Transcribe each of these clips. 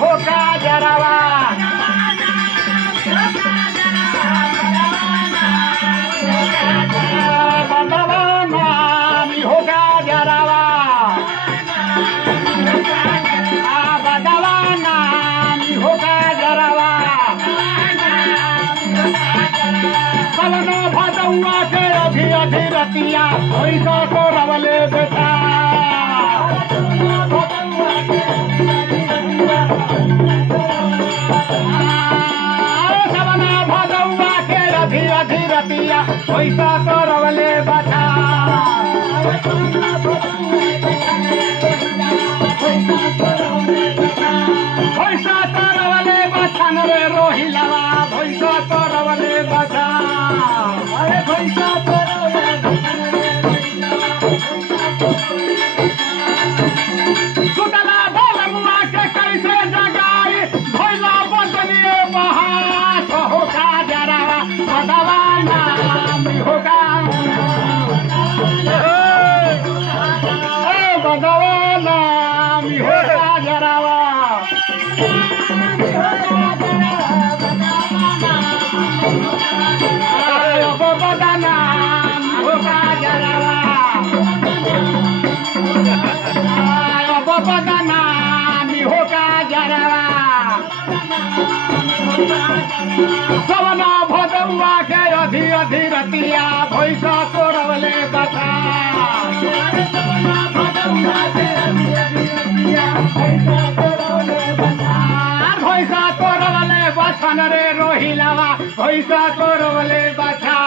हो का जरावा बदवाना मी हो का जरावा बदवाना मी हो का जरावा कलनो भदौआ के अभी अभी रतिया पैसा को रवले बेटा सबना भदौआ के अभी अभी रतिया पैसा को रवले बेटा पैसा तो रवले बछन रे रोहिलवा पैसा तो रवले बछा अरे पैसा तो सुतला बोलमुआ के कैसे जगाई भैला बदलिए बहात हो का जरा बदवाना हो का बदवाना हो का जरावा बदना हो का जरावा बदना हो का जरावा सबना भदौआ के अधी अधी रतिया भैसा तोड़वले बता भैसा तोड़वले बछन रे रोहिलवा भैसा तोड़वले बछा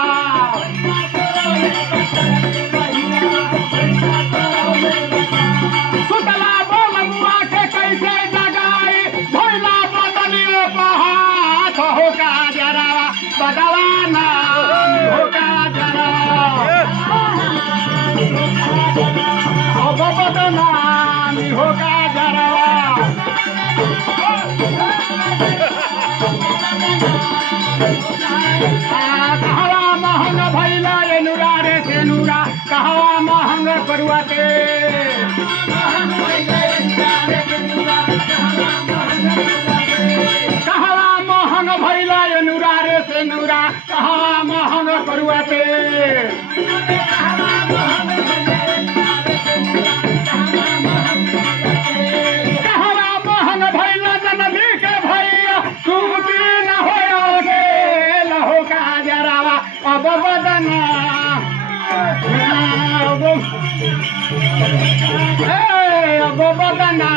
सुतला बोलमुआ के कैसे जगाई भैला बदलिए बहात हो का जरावा बदवाना हो का जरावा बदना हो का जरावा कहवा महंग भैला एनुरा रे सेनुरा कहवा महंग करुआ के कहवा महंग भैला एनुरा रे सेनुरा कहवा महंग करुआ के कहवा महंग भैला जननी के भैया सूती न हो लहो का जरावा अब बदना अब बदना